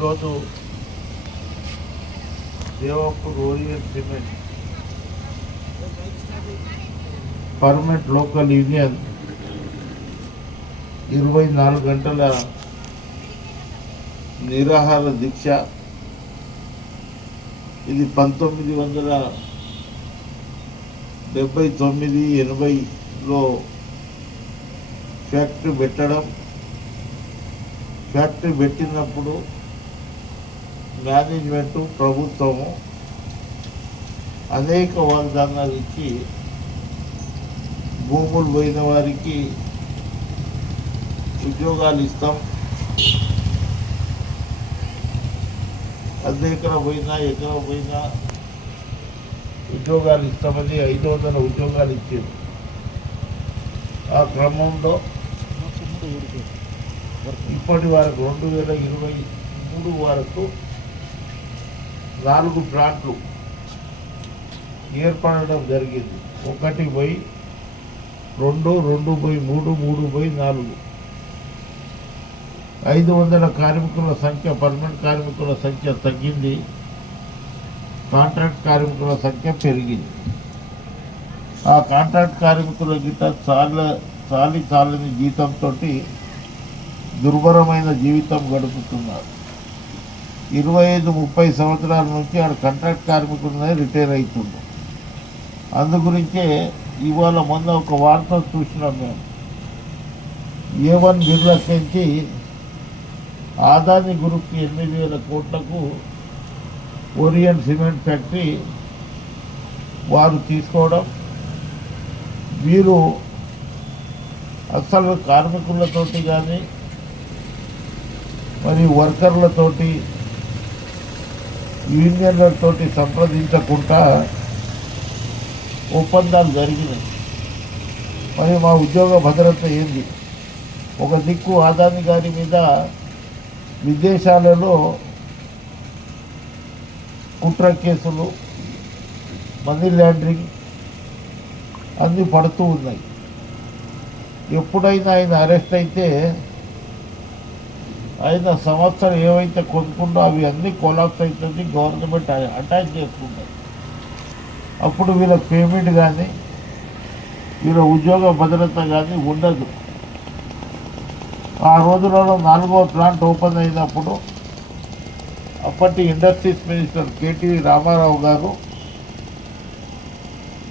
ఈరోజు Devapur Orient cement permanent local union ఇరవై నాలుగు గంటల నిరాహార దీక్ష. ఇది పంతొమ్మిది వందల డెబ్బై తొమ్మిది ఎనభైలో ఫ్యాక్టరీ పెట్టడం. ఫ్యాక్టరీ పెట్టినప్పుడు మేనేజ్మెంట్ ప్రభుత్వము అనేక వాగ్దానాలు ఇచ్చి భూములు పోయిన వారికి ఉద్యోగాలు ఇస్తాం. అది ఎక్కడ పోయినా ఎక్కడ పోయినా ఉద్యోగాలు ఇస్తామని ఐదు వందల ఉద్యోగాలు ఇచ్చారు. ఆ క్రమంలో ఇప్పటి వరకు రెండు వేల ఇరవై మూడు వరకు నాలుగు ప్లాంట్లు ఏర్పడడం జరిగింది. ఒకటి బై రెండు రెండు బై మూడు మూడు బై నాలుగు. ఐదు వందల కార్మికుల సంఖ్య పర్మనెంట్ కార్మికుల సంఖ్య తగ్గింది. కాంట్రాక్ట్ కార్మికుల సంఖ్య పెరిగింది. ఆ కాంట్రాక్ట్ కార్మికుల గిట్ట చాలా చాలి చాలని జీతంతో దుర్భరమైన జీవితం గడుపుతున్నారు. ఇరవై ఐదు ముప్పై సంవత్సరాల నుంచి ఆడ కాంట్రాక్ట్ కార్మికులనే రిటైర్ అవుతుండ్రు అందు గురించే ఇవాళ మొన్న ఒక వార్త చూసినాం మేము. ఏ వన్ బిర్లకించి ఆదాని గ్రూప్కి ఎనిమిది వేల కోట్లకు ఓరియన్ సిమెంట్ ఫ్యాక్టరీ వారు తీసుకోవడం వీరు అసలు కార్మికులతోటి కానీ మరి వర్కర్లతోటి యూనియన్లతో సంప్రదించకుండా ఒప్పందాలు జరిగినాయి. మరి మా ఉద్యోగ భద్రత ఏంది? ఒక దిక్కు ఆదాని గారి మీద విదేశాలలో కుట్ర కేసులు మనీ ల్యాండరింగ్ అన్నీ పడుతూ ఉన్నాయి. ఎప్పుడైనా ఆయన అరెస్ట్ అయితే ఆయన సంవత్సరం ఏవైతే కొనుక్కుంటో అవి అన్నీ కొలాప్స్ అవుతుంది గవర్నమెంట్ అటాచ్ చేసుకుంటుంది అప్పుడు వీళ్ళ పేమెంట్ కానీ వీళ్ళ ఉద్యోగ భద్రత కానీ ఉండదు. ఆ రోజులలో నాలుగో ప్లాంట్ ఓపెన్ అయినప్పుడు అప్పటి ఇండస్ట్రీస్ మినిస్టర్ కేటీవీ రామారావు గారు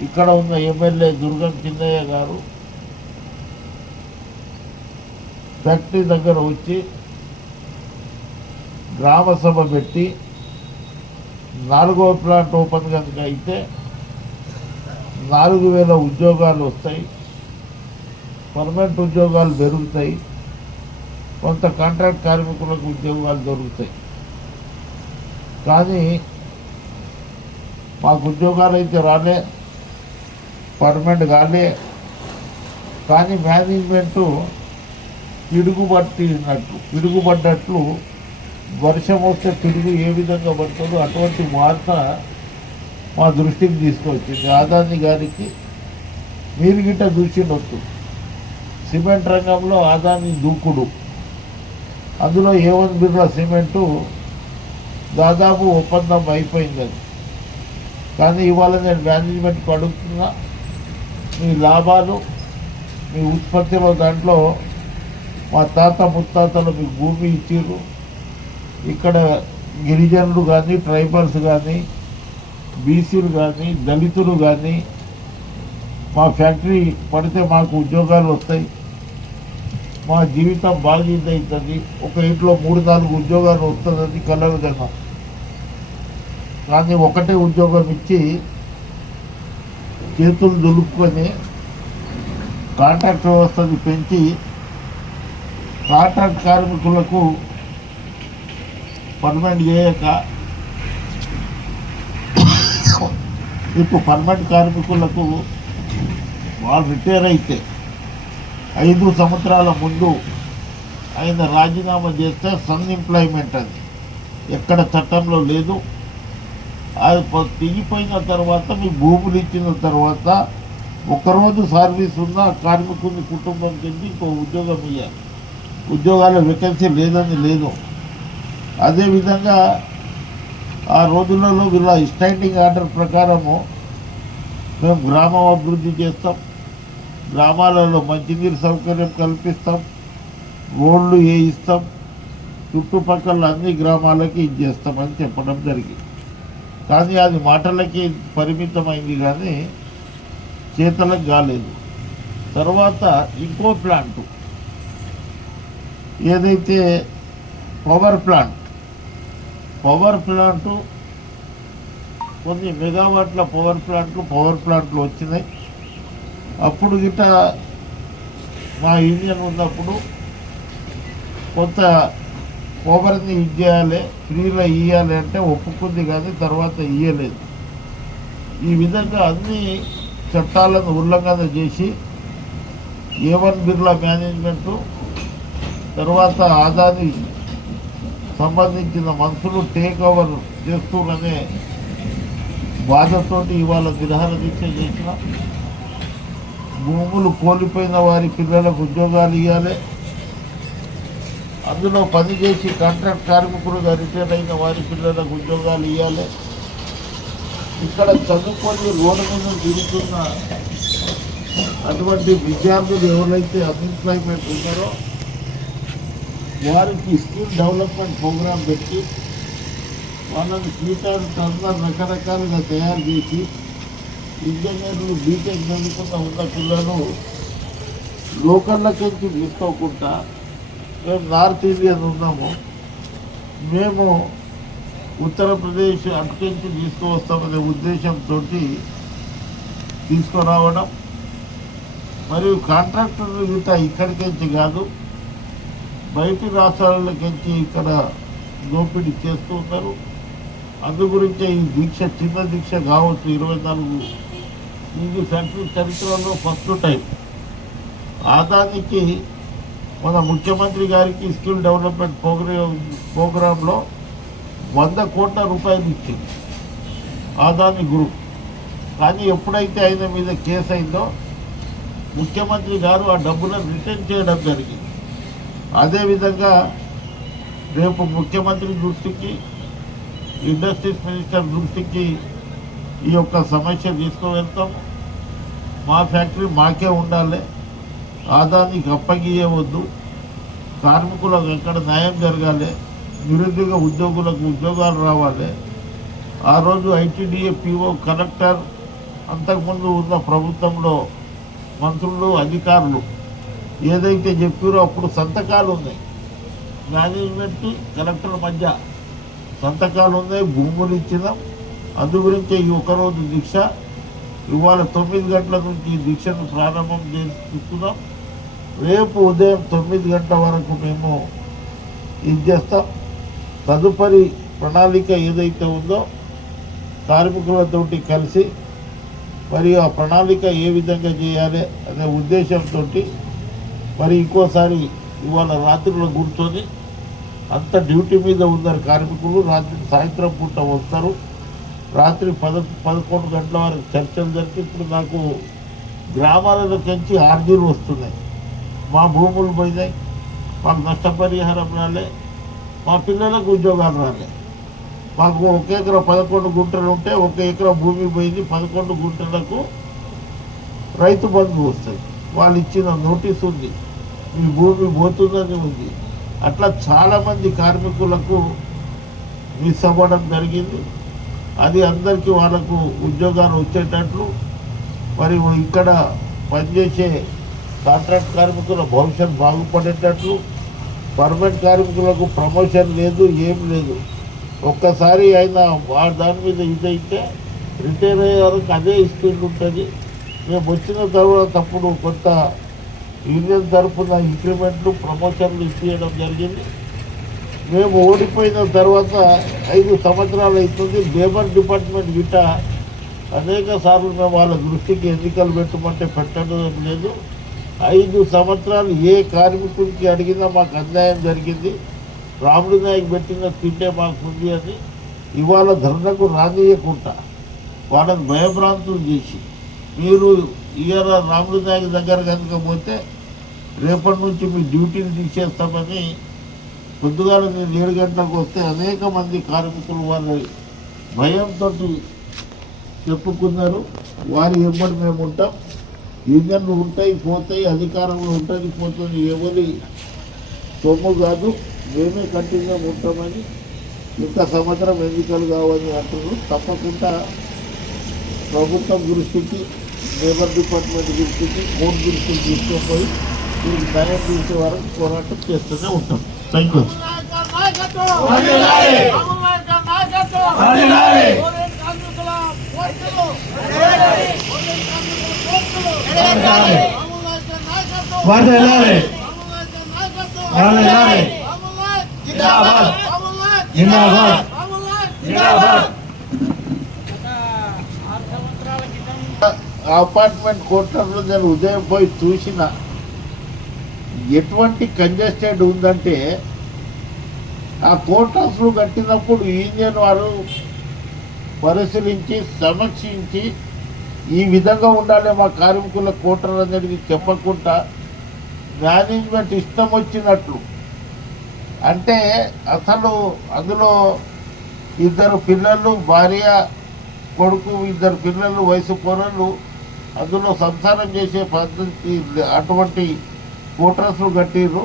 ఇక్కడ ఉన్న ఎమ్మెల్యే దుర్గం చిన్నయ్య గారు ఫ్యాక్టరీ దగ్గర వచ్చి గ్రామ సభ పెట్టి నాలుగో ప్లాంట్ ఓపెన్ కనుక అయితే నాలుగు వేల ఉద్యోగాలు వస్తాయి. పర్మనెంట్ ఉద్యోగాలు పెరుగుతాయి. కొంత కాంట్రాక్ట్ కార్మికులకు ఉద్యోగాలు దొరుకుతాయి. కానీ మాకు ఉద్యోగాలు అయితే రాలే పర్మనెంట్ కాలే. కానీ మేనేజ్మెంటు పిడుగుబట్టినట్లు పిడుగుపడ్డట్లు వర్షం వస్తే పిడుగు ఏ విధంగా పడుతుందో అటువంటి వార్త మా దృష్టికి తీసుకొచ్చింది ఆదాని గారికి మీరు గిట్ట చూసిండొచ్చు. సిమెంట్ రంగంలో ఆదాని దూకుడు. అందులో ఏవన్ బిర్లా సిమెంటు దాదాపు ఒప్పందం అయిపోయిందని కానీ ఇవాళ నేను మేనేజ్మెంట్కి అడుగుతున్నా మీ లాభాలు మీ ఉత్పత్తిలో దాంట్లో మా తాత ముత్తాతలు మీకు భూమి ఇచ్చిర్రు. ఇక్కడ గిరిజనులు కానీ ట్రైబల్స్ కానీ బీసీలు కానీ దళితులు కానీ మా ఫ్యాక్టరీ పడితే మాకు ఉద్యోగాలు వస్తాయి. మా జీవితం బాగీదవుతుంది ఒక ఇంట్లో మూడు నాలుగు ఉద్యోగాలు వస్తుందని కలలు కదా కానీ ఒకటే ఉద్యోగం ఇచ్చి చేతులు దులుపుకొని కాంట్రాక్ట్ వ్యవస్థను పెంచి కాంట్రాక్ట్ కార్మికులకు పర్మనెంట్ చేయక ఇప్పుడు పర్మనెంట్ కార్మికులకు వాళ్ళు రిటైర్ అయితే ఐదు సంవత్సరాల ముందు ఆయన రాజీనామా చేస్తే సన్ ఎంప్లాయ్మెంట్ అది. ఎక్కడ చట్టంలో లేదు. అది తెగిపోయిన తర్వాత మీ భూములు ఇచ్చిన తర్వాత ఒకరోజు సర్వీస్ ఉన్న కార్మికుని కుటుంబం కింద ఇంకో ఉద్యోగం ఇవ్వాలి ఉద్యోగాల వేకెన్సీ లేదని లేదు. అదేవిధంగా ఆ రోజులలో వీళ్ళ స్టాండింగ్ ఆర్డర్ ప్రకారము మేము గ్రామం అభివృద్ధి చేస్తాం. గ్రామాలలో మంచినీరు సౌకర్యం కల్పిస్తాం. రోడ్లు వేయిస్తాం చుట్టుపక్కల అన్ని గ్రామాలకి ఇది చేస్తామని చెప్పడం జరిగింది. కానీ అది మాటలకి పరిమితమైంది కానీ చేతలకు కాలేదు. తర్వాత ఇంకో ప్లాంట్ ఏదైతే పవర్ ప్లాంట్ పవర్ ప్లాంటు కొన్ని మెగావాట్ల పవర్ ప్లాంట్లు పవర్ ప్లాంట్లు వచ్చినాయి. అప్పుడు గిట్ట మా యూనియన్ ఉన్నప్పుడు కొంత పవర్ని ఇచ్చేయాలి ఫ్రీలో ఇవ్వాలి అంటే ఒప్పుకుంది కానీ తర్వాత ఇయ్యలేదు. ఈ విధంగా అన్ని చట్టాలను ఉల్లంఘన చేసి ఏవన్ బిర్లా మేనేజ్మెంటు తర్వాత ఆదాని సంబంధించిన మనుషులు టేక్ ఓవర్ చేస్తూనే బాధతోటి ఇవాళ విధాన దీక్ష చేసిన. భూములు కోల్పోయిన వారి పిల్లలకు ఉద్యోగాలు ఇవ్వాలి అందులో పనిచేసి కాంట్రాక్ట్ కార్మికులుగా రిటైర్ అయిన వారి పిల్లలకు ఉద్యోగాలు ఇవ్వాలి ఇక్కడ చదువుకొని రోడ్డు మీద తిరుగుతున్న అటువంటి విద్యార్థులు ఎవరైతే అన్ఎంప్లాయ్మెంట్ ఉన్నారో వారికి స్కిల్ డెవలప్మెంట్ ప్రోగ్రాం పెట్టి వాళ్ళని ఫ్యూచర్ టర్నర్ రకరకాలుగా తయారు చేసి ఇంజనీర్లు బీటెక్ చదువుకున్న ఉన్న పిల్లలు లోకల్లోకి తీసుకోకుండా మేము నార్త్ ఇండియన్ ఉన్నాము. మేము ఉత్తరప్రదేశ్ అటుకెంచి తీసుకువస్తామనే ఉద్దేశంతో తీసుకురావడం. మరియు కాంట్రాక్టర్లు గిట్ట ఇక్కడికించి కాదు. బయటి రాష్ట్రాలకెళ్ళి ఇక్కడ దోపిడీ చేస్తూ ఉన్నారు. అందు గురించే ఈ దీక్ష చిన్న దీక్ష కావచ్చు ఇరవై నాలుగు ఇది సెంట్రల్ చరిత్రలో ఫస్ట్ టైం ఆదానికి మన ముఖ్యమంత్రి గారికి స్కిల్ డెవలప్మెంట్ ప్రోగ్రామ్ ప్రోగ్రాంలో వంద కోట్ల రూపాయలు ఇచ్చింది. ఆదాని గ్రూప్ కానీ ఎప్పుడైతే ఆయన మీద కేసు అయిందో ముఖ్యమంత్రి గారు ఆ డబ్బులను రిటర్న్ చేయడం జరిగింది. అదేవిధంగా రేపు ముఖ్యమంత్రి దృష్టికి ఇండస్ట్రీస్ మినిస్టర్ దృష్టికి ఈ యొక్క సమస్య తీసుకువెళ్తాం. మా ఫ్యాక్టరీ మాకే ఉండాలి. ఆదానికి అప్పగియవద్దు కార్మికులకు ఎక్కడ న్యాయం జరగాలి. నిరుద్యోగ ఉద్యోగులకు ఉద్యోగాలు రావాలి. ఆ రోజు ఐటీడీఏ పిఓ కలెక్టర్ అంతకుముందు ఉన్న ప్రభుత్వంలో మంత్రులు అధికారులు ఏదైతే చెప్పారో అప్పుడు సంతకాలు ఉన్నాయి. మేనేజ్మెంట్ కలెక్టర్ మధ్య సంతకాలు ఉన్నాయి భూములు ఇచ్చినాం. అందు గురించి ఈ ఒకరోజు దీక్ష. ఇవాళ తొమ్మిది గంటల నుంచి ఈ దీక్షను ప్రారంభం చేసుకున్నాం రేపు ఉదయం తొమ్మిది గంటల వరకు మేము ఇది చేస్తాం. తదుపరి ప్రణాళిక ఏదైతే ఉందో కార్మికులతోటి కలిసి మరి ఆ ప్రణాళిక ఏ విధంగా చేయాలి అనే ఉద్దేశంతో మరి ఇంకోసారి ఇవాళ రాత్రిలో కూర్చొని అంత డ్యూటీ మీద ఉన్నారు కార్మికులు రాత్రి సాయంత్రం పూట వస్తారు. రాత్రి పద పదకొండు గంటల వరకు చర్చలు జరిపి ఇప్పుడు నాకు గ్రామాలలో పెంచి ఆర్జీలు వస్తున్నాయి. మా భూములు పోయినాయి మాకు నష్టపరిహారం రాలే మా పిల్లలకు ఉద్యోగాలు రాలే. మాకు ఒక ఎకరా పదకొండు గుంటలు ఉంటే ఒక ఎకరా భూమి పోయింది పదకొండు గుంటలకు రైతు బంధు వస్తాయి వాళ్ళు ఇచ్చిన నోటీస్ ఉంది. ఈ భూమి పోతుందని ఉంది. అట్లా చాలామంది కార్మికులకు మిస్ అవ్వడం జరిగింది. అది అందరికీ వాళ్ళకు ఉద్యోగాలు వచ్చేటట్లు మరి ఇక్కడ పనిచేసే కాంట్రాక్ట్ కార్మికుల భవిష్యత్ బాగుపడేటట్లు పర్మనెంట్ కార్మికులకు ప్రమోషన్ లేదు ఏం లేదు. ఒక్కసారి అయినా వాళ్ళ దాని మీద ఇదైతే రిటైర్ అయ్యే వరకు అదే స్పీడ్ ఉంటుంది. మేము వచ్చిన తర్వాత అప్పుడు కొంత యూనియన్ తరఫున ఇంక్రిమెంట్లు ప్రమోషన్లు ఇచ్చేయడం జరిగింది. మేము ఓడిపోయిన తర్వాత ఐదు సంవత్సరాలు అవుతుంది. లేబర్ డిపార్ట్మెంట్ గిట్ట అనేక సార్లు మేము వాళ్ళ దృష్టికి ఎన్నికలు పెట్టమంటే పెట్టడం లేదు. ఐదు సంవత్సరాలు ఏ కార్మికుడికి అడిగినా మాకు అన్యాయం జరిగింది. రాముడి నాయకు పెట్టిన తింటే మాకు ఉంది అని ఇవాళ ధర్నకు రానియకుండా వాళ్ళని భయభ్రాంతులు చేసి మీరు ఇయర్ రాముడి నాయక్ దగ్గర కనుక పోతే రేపటి నుంచి మీ డ్యూటీని తీసేస్తామని పొద్దుగాల నేను ఏడు గంటలకు వస్తే అనేక మంది కార్మికులు వారి భయంతో చెప్పుకున్నారు. వారి ఎమ్మడి మేము ఉంటాం. ఇంజన్లు ఉంటాయి పోతాయి అధికారంలో ఉంటుంది పోతుంది ఎవరి సొమ్ము కాదు. మేమే కంటిన్యూ ఉంటామని ఇంత సంవత్సరం ఎన్నికలు కావని అంటున్నారు. తప్పకుండా ప్రభుత్వం దృష్టికి లేబర్ డిపార్ట్మెంట్ దృష్టికి కోర్టు దృష్టికి తీసుకుపోయి దీనికి న్యాయం చేసే వరకు పోరాటం చేస్తూనే ఉంటాం థ్యాంక్ యూ వాళ్ళు వెళ్ళాలి వాళ్ళు వెళ్ళాలి జిందాబాద్ జిందాబాద్ జిందాబాద్ అపార్ట్మెంట్ కోటర్లో నేను ఉదయం పోయి చూసిన ఎటువంటి కంజెస్టెడ్ ఉందంటే ఆ కోటర్స్లు కట్టినప్పుడు యూనియన్ వారు పరిశీలించి సమీక్షించి ఈ విధంగా ఉండాలి మా కార్మికుల కోటర్ అనేది చెప్పకుండా మేనేజ్మెంట్ ఇష్టం వచ్చినట్లు. అంటే అసలు అందులో ఇద్దరు పిల్లలు భార్య కొడుకు ఇద్దరు పిల్లలు వయసు పొరలు అందులో సంసారం చేసే పద్ధతి అటువంటి కోటర్స్లు కట్టిర్రు.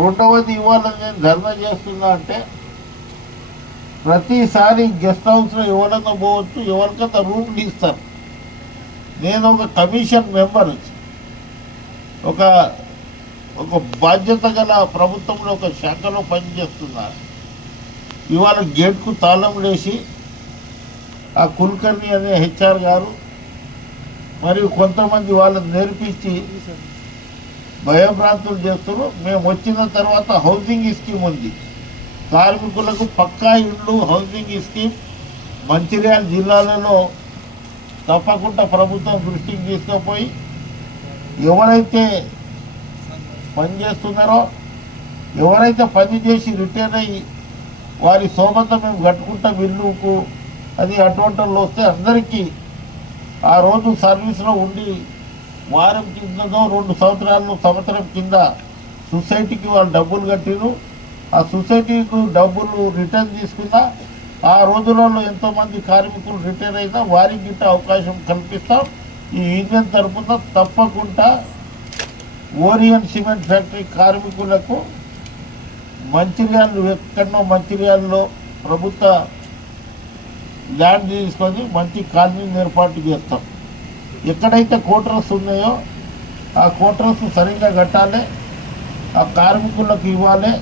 రెండవది ఇవాళ నేను ధర్నా చేస్తున్నా అంటే ప్రతిసారి గెస్ట్ హౌస్లో ఎవరైనా పోవచ్చు ఎవరికైనా రూమ్లు ఇస్తారు నేను ఒక కమిషన్ మెంబర్. ఒక ఒక బాధ్యత గల ప్రభుత్వంలో ఒక శాఖలో పనిచేస్తున్నా. ఇవాళ గేట్కు తాళం వేసి ఆ కుల్కర్ణి అనే హెచ్ఆర్ గారు మరియు కొంతమంది వాళ్ళని నేర్పించి భయభ్రాంతులు చేస్తారు మేము వచ్చిన తర్వాత హౌసింగ్ స్కీమ్ ఉంది. కార్మికులకు పక్కా ఇళ్ళు హౌసింగ్ స్కీమ్ మంచిర్యాల జిల్లాలలో తప్పకుండా ప్రభుత్వం దృష్టికి తీసుకుపోయి ఎవరైతే పని చేస్తున్నారో ఎవరైతే పని చేసి రిటైర్ అయ్యి వారి సోబత మేము కట్టుకుంటాం ఇల్లుకు అది అటువంటి వస్తే అందరికీ ఆ రోజు సర్వీస్లో ఉండి వారం కిందనో రెండు సంవత్సరాలు సంవత్సరం కింద సొసైటీకి వాళ్ళు డబ్బులు కట్టిరు ఆ సొసైటీకి డబ్బులు రిటర్న్ తీసుకున్నా ఆ రోజులలో ఎంతోమంది కార్మికులు రిటైర్ అయినా వారికి గిట్ట అవకాశం కల్పిస్తాం. ఈ యూనియన్ తరఫున తప్పకుండా ఓరియన్ సిమెంట్ ఫ్యాక్టరీ కార్మికులకు మంచిర్యాలు ఎక్కడో మంచిర్యాలలో ప్రభుత్వ ల్యాండ్ తీసుకొని మంచి కాలనీని ఏర్పాటు చేస్తాం. ఎక్కడైతే కోటర్స్ ఉన్నాయో ఆ కోటర్స్ సరిగ్గా కట్టాలి ఆ కార్మికులకు ఇవ్వాలి.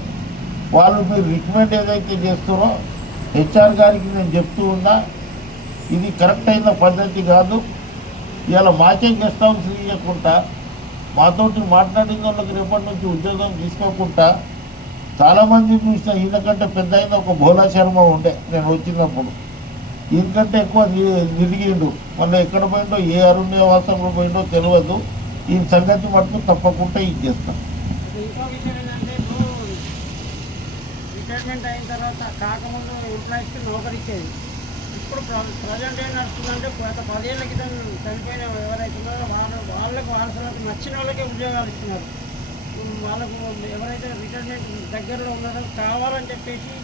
వాళ్ళు మీరు రికమెండ్ ఏదైతే చేస్తారో హెచ్ఆర్ గారికి నేను చెప్తూ ఉన్నా ఇది కరెక్ట్ అయిన పద్ధతి కాదు. ఇలా మాకే గెస్ట్ హౌస్ ఇవ్వకుండా మాతోటి మాట్లాడిన వాళ్ళకి రేపటి నుంచి ఉద్యోగం తీసుకోకుండా చాలామంది చూసిన ఈయనకంటే పెద్ద అయిన ఒక భోలా శర్మ ఉండే నేను వచ్చినప్పుడు. ఈయనకంటే ఎక్కువ ని- నిరిగిండు మళ్ళీ ఎక్కడ పోయిండో ఏ అరుణ్యవాసంలో పోయిండో తెలియదు ఈ సంగతి మటుకు తప్పకుండా ఇది చేస్తాం. ఇంకో విషయం ఏంటంటే ఇప్పుడు రిటైర్మెంట్ అయిన తర్వాత కాకముందు ఎంప్లాయీస్కి నౌకరిచ్చేది. ఇప్పుడు ప్రజెంట్ ఏం నడుస్తుందంటే గత పదేళ్ళ క్రితం చనిపోయిన ఎవరైతే వాళ్ళ వాళ్ళకు వాళ్ళకి నచ్చిన వాళ్ళకే ఉద్యోగాలు ఇస్తున్నారు. వాళ్ళకు ఎవరైతే రిటైర్మెంట్ దగ్గరలో ఉన్నారో కావాలని చెప్పేసి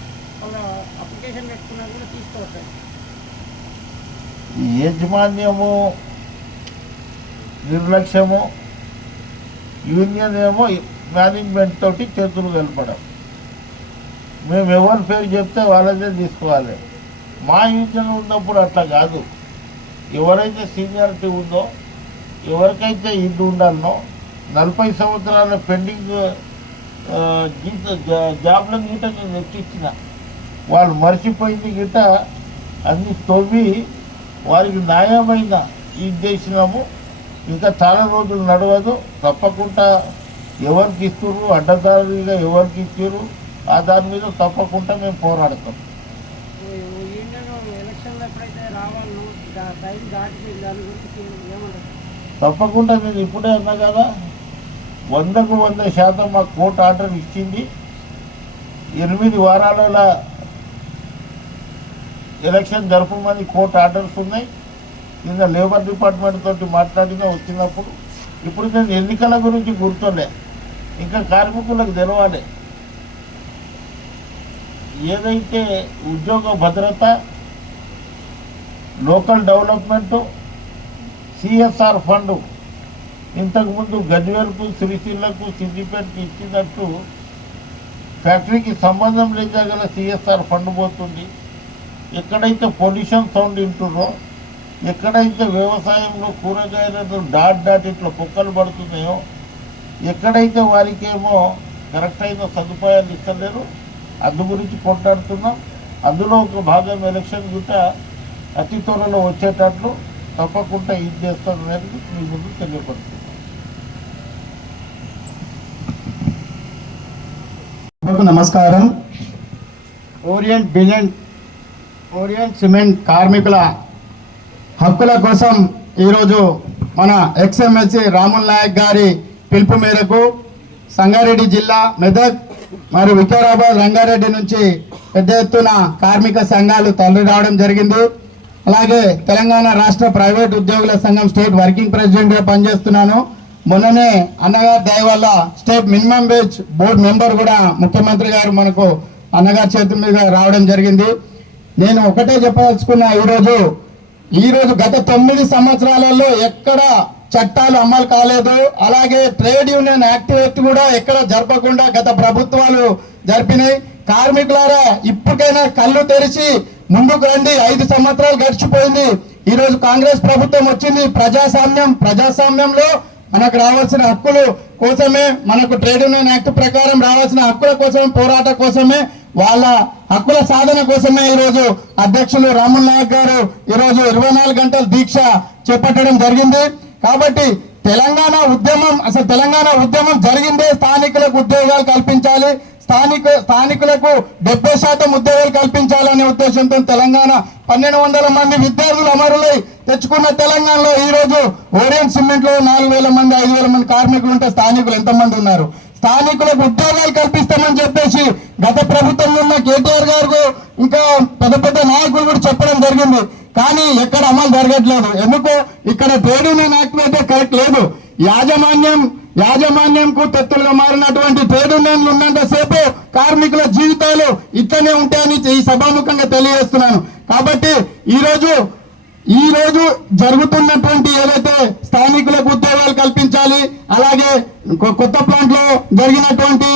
వాళ్ళ అప్లికేషన్ పెట్టుకున్నా కూడా తీసుకోవట్లేదు. ఈ యాజమాన్యము నిర్లక్ష్యము యూనియన్ ఏమో మేనేజ్మెంట్ తోటి చేతులు కలపడం. మేము ఎవరి పేరు చెప్తే వాళ్ళదే తీసుకోవాలి. మా యూనియన్ ఉన్నప్పుడు అట్లా కాదు. ఎవరైతే సీనియారిటీ ఉందో ఎవరికైతే ఇది ఉండాలనో నలభై సంవత్సరాల పెండింగ్ ఆ, జీత జా- జాబ్లను గిట్ట నేను ఎక్కించిన వాళ్ళు మర్చిపోయింది గిట్ట అన్ని తొవ్వి వారికి న్యాయమైన ఇది చేసినాము ఇంకా చాలా రోజులు నడవదు తప్పకుండా ఎవరికి ఇస్తున్నారు అడ్డదారులుగా ఎవరికి ఇచ్చారు ఆ దాని మీద తప్పకుండా మేము పోరాడతాం. తప్పకుండా నేను ఇప్పుడే అన్నా కదా వందకు వంద శాతం మాకు కోర్టు ఆర్డర్ ఇచ్చింది. ఎనిమిది వారాలలో ఎలక్షన్ జరపమని కోర్టు ఆర్డర్స్ ఉన్నాయి. నిన్న లేబర్ డిపార్ట్మెంట్ తోటి మాట్లాడినా వచ్చినప్పుడు ఇప్పుడు నేను ఎన్నికల గురించి గుర్తులే ఇంకా కార్మికులకు తెలవాలి. ఏదైతే ఉద్యోగ భద్రత లోకల్ డెవలప్మెంటు సిఎస్ఆర్ ఫండ్ ఇంతకుముందు గజ్వేల్కు సిరిసిల్లకు సిద్దిపేటకు ఇచ్చినట్టు ఫ్యాక్టరీకి సంబంధం లేదా గల సిఎస్ఆర్ ఫండ్ పోతుంది. ఎక్కడైతే పొల్యూషన్ సౌండ్ వింటుర్రో ఎక్కడైతే వ్యవసాయంలో కూరగాయలను డాట్ డాట్ ఇట్లా కుక్కలు పడుతున్నాయో ఎక్కడైతే వారికేమో కరెక్ట్ అయిన సదుపాయాలు ఇస్తలేరు అందు గురించి కొట్లాడుతున్నాం. అందులో ఒక భాగం ఎలక్షన్ గిట్ట అతి త్వరలో వచ్చేటట్లు తప్పకుండా ఇది చేస్తానని మీ ముందు తెలియపడుతున్నాం నమస్కారం. ఓరియంట్ బిలెంట్ ఓరియంట్ సిమెంట్ కార్మికుల హక్కుల కోసం ఈరోజు మన ఎక్స్ఎంఎల్సి రాముల్ నాయక్ గారి పిలుపు మేరకు సంగారెడ్డి జిల్లా మెదక్ మరియు వికారాబాద్ రంగారెడ్డి నుంచి పెద్ద ఎత్తున కార్మిక సంఘాలు తరలి రావడం జరిగింది. అలాగే తెలంగాణ రాష్ట్ర ప్రైవేట్ ఉద్యోగుల సంఘం స్టేట్ వర్కింగ్ ప్రెసిడెంట్గా పనిచేస్తున్నాను. మొన్ననే అన్నగారి దయ వల్ల state minimum wage board member కూడా ముఖ్యమంత్రి గారు మనకు అన్నగారి చేతుల మీద రావడం జరిగింది. నేను ఒకటే చెప్పదలుచుకున్నా ఈరోజు. ఈరోజు గత తొమ్మిది సంవత్సరాలలో ఎక్కడ చట్టాలు అమలు కాలేదు. అలాగే ట్రేడ్ యూనియన్ యాక్టివేట్ కూడా ఎక్కడ జరపకుండా గత ప్రభుత్వాలు జరిపినాయి. కార్మికులారా ఇప్పటికైనా కళ్ళు తెరిచి ముందుకు రండి. ఐదు సంవత్సరాలు గడిచిపోయింది. ఈరోజు కాంగ్రెస్ ప్రభుత్వం వచ్చింది. ప్రజాస్వామ్యం ప్రజాస్వామ్యంలో మనకు రావాల్సిన హక్కులు కోసమే మనకు ట్రేడ్ యూనియన్ యాక్ట్ ప్రకారం రావాల్సిన హక్కుల కోసమే పోరాట కోసమే వాళ్ళ హక్కుల సాధన కోసమే ఈ రోజు అధ్యక్షులు రాముల్ నాయక్ గారు ఈరోజు ఇరవై నాలుగు గంటల దీక్ష చేపట్టడం జరిగింది. కాబట్టి తెలంగాణ ఉద్యమం అసలు తెలంగాణ ఉద్యమం జరిగిందే స్థానికులకు ఉద్యోగాలు కల్పించాలి. స్థానిక స్థానికులకు డెబ్బై శాతం ఉద్యోగాలు కల్పించాలనే ఉద్దేశంతో తెలంగాణ పన్నెండు వందల మంది విద్యార్థులు అమరులై తెచ్చుకున్న తెలంగాణలో ఈ రోజు ఓరియంట్ సిమెంట్లో నాలుగు వేల మంది ఐదు వేల మంది కార్మికులు ఉంటే స్థానికులు ఎంతమంది ఉన్నారు? స్థానికులకు ఉద్యోగాలు కల్పిస్తామని చెప్పేసి గత ప్రభుత్వంలో ఉన్న కేటీఆర్ గారు ఇంకా పెద్ద పెద్ద నాయకులు కూడా చెప్పడం జరిగింది. కానీ ఎక్కడ అమలు జరగట్లేదు. ఎందుకు? ఇక్కడ ట్రేడ్ యూనియన్ యాక్ట్ అయితే కరెక్ట్ లేదు. యాజమాన్యం యాజమాన్యంకు తత్తులుగా మారినటువంటి ట్రేడ్ యూనియన్లు ఉన్నంతసేపు కార్మికుల జీవితాలు ఇట్లనే ఉంటాయని ఈ సభాముఖంగా తెలియజేస్తున్నాను. కాబట్టి ఈ రోజు ఈ రోజు జరుగుతున్నటువంటి ఏదైతే స్థానికులకు ఉద్యోగాలు కల్పించాలి అలాగే కొత్త జరిగినటువంటి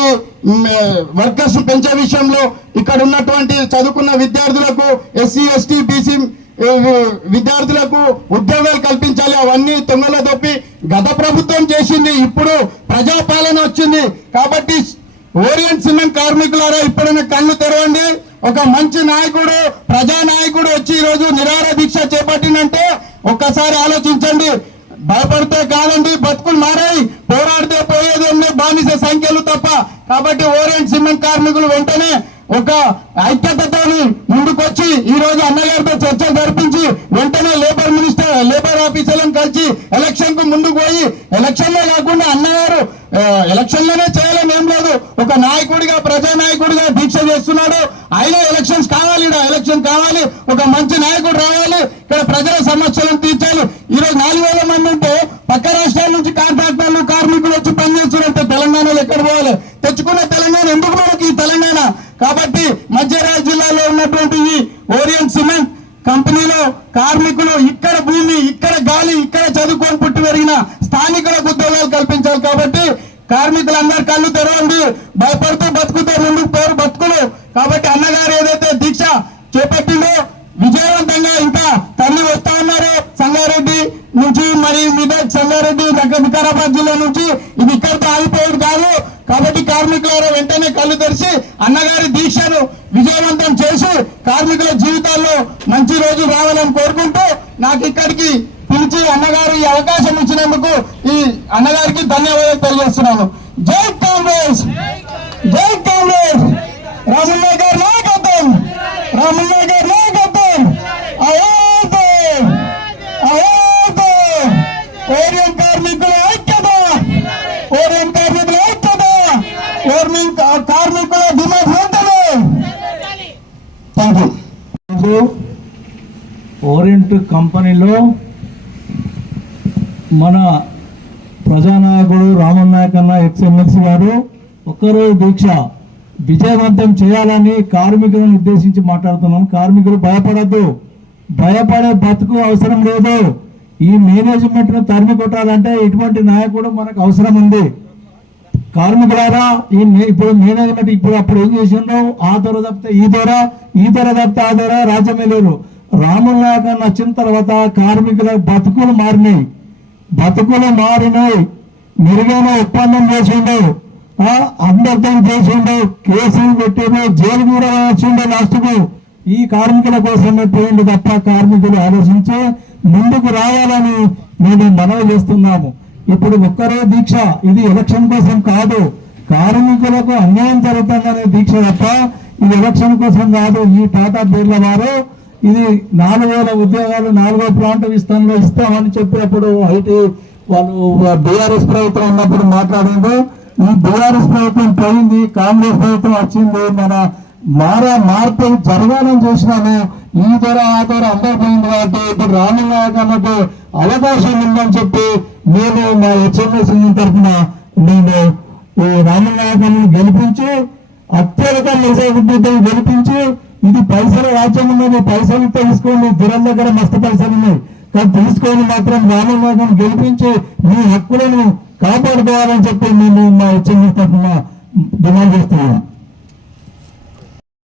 వర్కర్స్ పెంచే విషయంలో ఇక్కడ ఉన్నటువంటి చదువుకున్న విద్యార్థులకు ఎస్సీ ఎస్టీ బీసీ విద్యార్థులకు ఉద్యోగాలు కల్పించాలి. అవన్నీ తొంగలో తొప్పి గత ప్రభుత్వం చేసింది. ఇప్పుడు ప్రజాపాలన వచ్చింది. కాబట్టి ఓరియంట్ సిమెంట్ కార్మికులారా ఇప్పుడైనా కళ్ళు తెరవండి. ఒక మంచి నాయకుడు ప్రజా నాయకుడు వచ్చి ఈ రోజు నిరార దీక్ష చేపట్టినంటే ఒక్కసారి ఆలోచించండి భయపడితే కాదండి బతుకులు మారాయి పోరాడితే పోయేది ఉంది బానిస సంఖ్యలు తప్ప కాబట్టి ఓరియంట్ సిమెంట్ కార్మికులు వెంటనే ఒక ఐక్యతతో ముందుకొచ్చి ఈ రోజు అన్నగారితో చర్చలు జరిపించి వెంటనే లేబర్ మినిస్టర్ లేబర్ ఆఫీసర్లను కలిసి ఎలక్షన్కు ముందుకు పోయి ఎలక్షన్లో కాకుండా అన్నగారు ఆ, ఎలక్షన్లోనే చేయాలని ఏం లేదు ఒక నాయకుడిగా ప్రజా నాయకుడిగా దీక్ష చేస్తున్నాడు అయినా ఎలక్షన్స్ కావాలి ఈడ ఎలక్షన్ కావాలి ఒక మంచి నాయకుడు రావాలి ఇక్కడ ప్రజల సమస్యలను తీర్చాలి ఈ రోజు నాలుగు వేల మంది ఉంటే పక్క రాష్ట్రాల నుంచి కాంట్రాక్టర్లు కార్మికులు వచ్చి పనిచేస్తున్నట్టు తెలంగాణలో ఎక్కడ పోవాలి తెచ్చుకున్న తెలంగాణ ఎందుకు మనకి ఈ తెలంగాణ కాబట్టి మధ్యరాజ్ జిల్లాలో ఉన్నటువంటి ఈ ఓరియంట్ సిమెంట్ కార్మికులు ఇక్కడ భూమి ఇక్కడ గాలి ఇక్కడ చదువుకొని పుట్టి పెరిగిన స్థానికులకు ఉద్యోగాలు కల్పించాలి కాబట్టి కార్మికులందరూ కళ్ళు తెరవండి. భయపడుతూ బతుకుతూ ముందుకు పోరు బతుకులు. కాబట్టి అన్నగారు ఏదైతే దీక్ష చేపట్టిందో విజయవంతంగా ఇంకా తల్లి వస్తా ఉన్నారు సంగారెడ్డి నుంచి మరి మీద సంగారెడ్డి వికారాబాద్ జిల్లా నుంచి. ఇది ఇక్కడితో ఆగిపోయేది కాదు. కాబట్టి కార్మికుల వెంటనే కళ్ళు తెరిచి అన్నగారి దీక్షను విజయవంతం చేసి కార్మికుల జీవితాల్లో మంచి రోజు రావాలని కోరుకుంటూ నాకు ఇక్కడికి పిలిచి అన్నగారు ఈ అవకాశం ఇచ్చినందుకు ఈ అన్నగారికి ధన్యవాదాలు తెలియజేస్తున్నాను. జై కాంగ్రెస్! జై కాంగ్రెస్! రాముల్ల గారు నాయకత్వం రాముల్ల గారి నాయకత్వం అయోధ్య అయోధ్య ఓరియం కార్మికుల ఐక్యత ఓరియం కార్మికుల ఐక్యత ఓరియం కా- కార్మికుల డిమాండ్ వెంటనే థ్యాంక్ యూ ఈరోజు ఓరియంట్ కంపెనీలో మన ప్రజానాయకుడు రామన్ నాయక్ అన్న గారు ఒక్కరోజు దీక్ష విజయవంతం చేయాలని కార్మికులను ఉద్దేశించి మాట్లాడుతున్నాం. కార్మికులు భయపడద్దు. భయపడే బతుకు అవసరం లేదు. ఈ మేనేజ్మెంట్ను తరిమి కొట్టాలంటే ఇటువంటి నాయకుడు మనకు అవసరం ఉంది. కార్మికులారా ఈ మే- ఇప్పుడు మేనేజ్మెంట్ ఇప్పుడు అప్పుడు ఏం చేసిండ్రు? ఆ దొర తప్పితే ఈ దొర ఈ దొర తప్పితే ఆ దొర రాజ్యమే లేరు రాముల వచ్చిన తర్వాత కార్మికుల బతుకులు మారినాయి. బతుకులు మారినాయి. మెరుగైన ఒప్పందం చేసిండు. అందర్థం అందరితో చేసిండు. కేసులు పెట్టిండు. జైలు కూడా వచ్చిండు లాస్ట్కు. ఈ కార్మికుల కోసమే పోయిండు తప్ప కార్మికులు ఆలోచించి ముందుకు రావాలని మేము మనవి చేస్తున్నాము. ఇప్పుడు ఒక్కరే దీక్ష. ఇది ఎలక్షన్ కోసం కాదు. కార్మికులకు అన్యాయం జరుగుతుందనే దీక్ష తప్ప ఇది ఎలక్షన్ కోసం కాదు. ఈ టాటా బిర్ల వారు ఇది నాలుగు వేల ఉద్యోగాలు నాలుగో ప్లాంట్ ఇస్తాను ఇస్తామని చెప్పినప్పుడు ఐటీ వాళ్ళు బీఆర్ఎస్ ప్రభుత్వం ఉన్నప్పుడు మాట్లాడింది ఈ బీఆర్ఎస్ ప్రభుత్వం పోయింది కాంగ్రెస్ ప్రభుత్వం వచ్చింది మన మారా మార్పు జరగాలని చూసినాము. ఈ ధర ఆ ధర అందరిపోయింది కాబట్టి ఇప్పుడు రాముల నాయకులకు అవకాశం ఉందని చెప్పి మేము మా హెచ్ఎంఎస్ తరఫున మేము ఈ రాముల గెలిపించి అత్యధిక మెజారిటీతో గెలిపించి ఇది పైసల రాజ్యం ఉన్నది పైసలు తెలుసుకోండి. దిరం దగ్గర మస్తు పైసలు ఉన్నాయి. కానీ తీసుకొని మాత్రం రామనాథం గెలిపించి మీ హక్కులను కాపాడుకోవాలని చెప్పి మేము మా హెచ్ఎంఎస్ తరఫున డిమాండ్ చేస్తున్నాం.